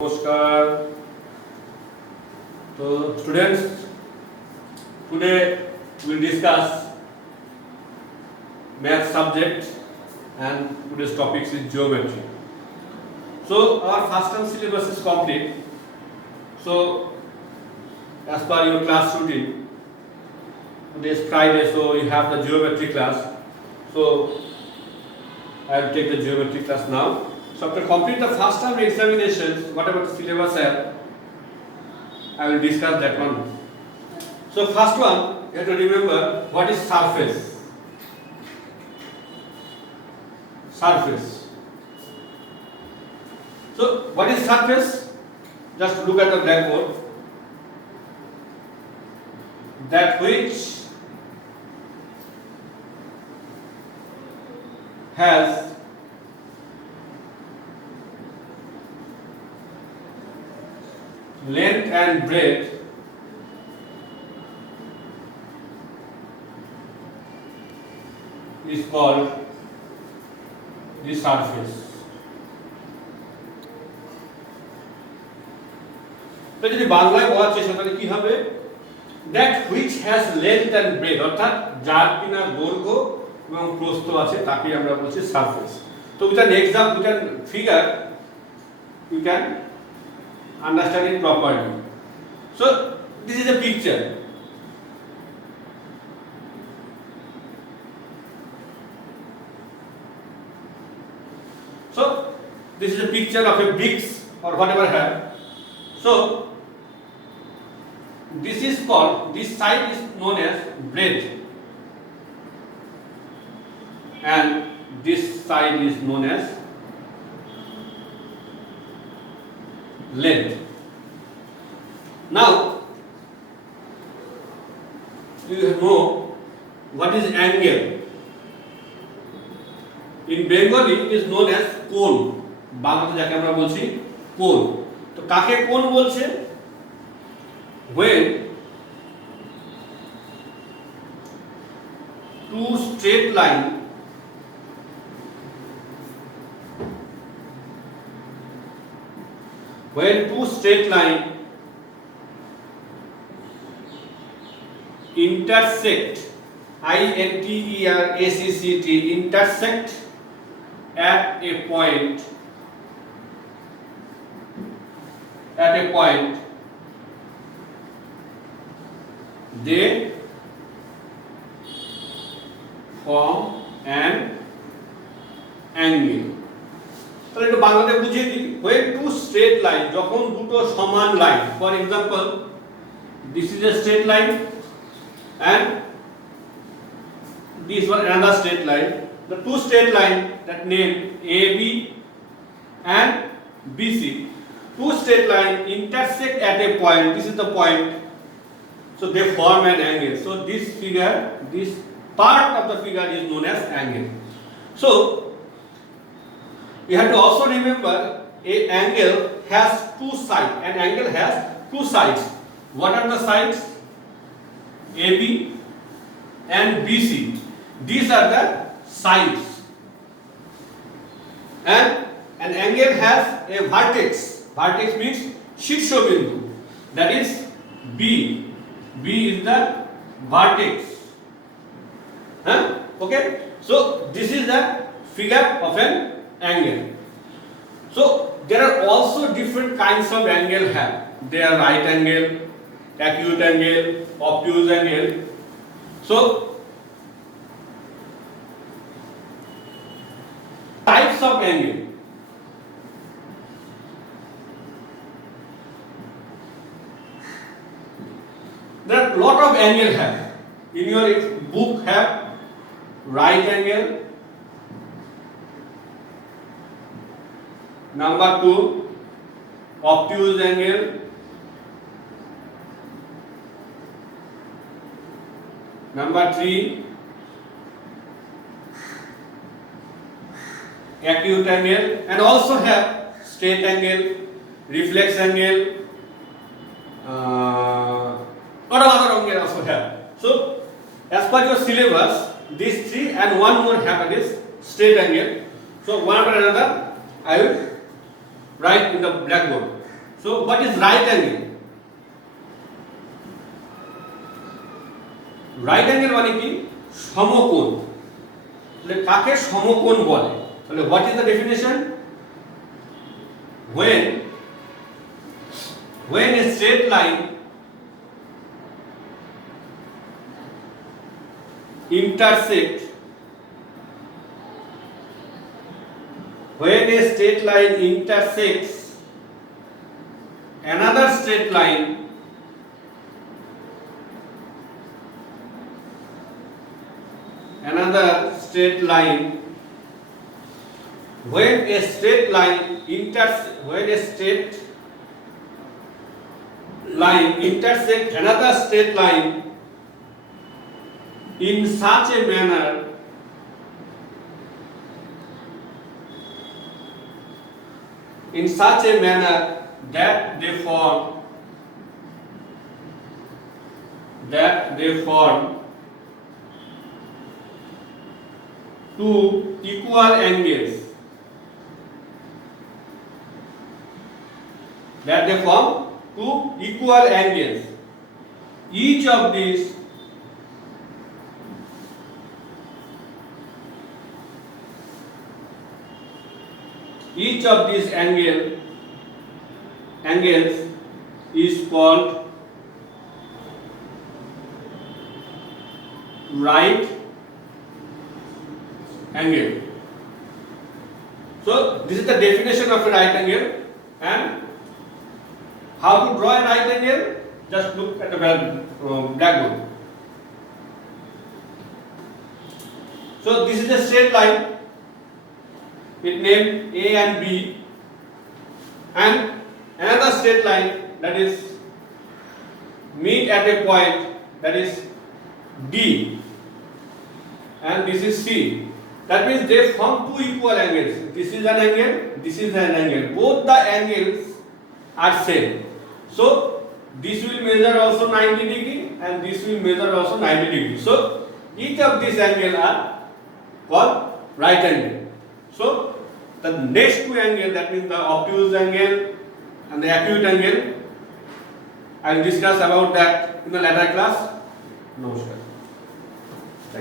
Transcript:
Namaskar. So, students, today we will discuss math subject and today's topic is geometry. So, our first term syllabus is complete. So, as per your class routine, today is Friday, so you have the geometry class. So, I will take the geometry class now. So after complete the first term examinations, whatever the syllabus have, I will discuss that one. So first one, you have to remember what is surface. Surface. So what is surface? Just look at the blackboard. That which has length and breadth is called the surface. তো যদি বাংলায় বলার চেষ্টা করি কি হবে, that which has length and breadth, অর্থাৎ যার কিনা দৈর্ঘ্য এবং প্রস্থ আছে তাকে আমরা বলছি সারফেস। তো with an example, with an figure you can understand it properly. So this is a picture. So this is a picture of a bricks or whatever have. So this is called, this side is known as breadth and this side is known as length. Now you know what is angle. In Bengali it is known as কোণ, বাংলাতে যাকে আমরা বলছি কোণ। তো কাকে কোণ বলছে? When two straight line intersect, intersect, intersect at a point, they form an angle. তাহলে একটু বাংলাতে বুঝিয়ে দিই। when two straight line, যখন দুটো সমান line, for example this is a straight line and this one another straight line, the two straight line that name AB and BC, two straight line intersect at a point, this is the point, so they form an angle. So this figure, this part of the figure is known as angle. So you have to also remember a angle has two sides. An angle has two sides. What are the sides? AB and BC. These are the sides. And an angle has a vertex. Vertex means shirsho bindu. That is B. B is the vertex. Okay. So this is the figure of an angle. So there are also different kinds of angle have. They are right angle, acute angle, obtuse angle. So types of angle. There are lot of angle have. In your book have right angle, number 2 obtuse angle, number 3 acute angle, and also have straight angle, reflex angle, lot of other angle also have. So as per your syllabus, these three and one more have, that is straight angle. So one after another I will write in the blackboard. So what is right angle? Right angle মানে কি? সমকোণ। তাহলে কাকে সমকোণ বলে? তাহলে what is the definition? when a straight line intersect when a straight line intersects another straight line when a straight line intersect another straight line in such a manner that they form two equal angles, each of these angles is called right angle. So this is the definition of a right angle. And how to draw a right angle? Just look at the blackboard. So this is a straight line with name A and B, and another straight line that is meet at a point that is D, and this is C. That means they form two equal angles. This is an angle, this is an angle. Both the angles are same. So this will measure also 90 degree and this will measure also 90 degree. So each of these angles are called right angle. So the next two angles, that means the obtuse angle and the acute angle, I will discuss about that in the later class. Namaskar.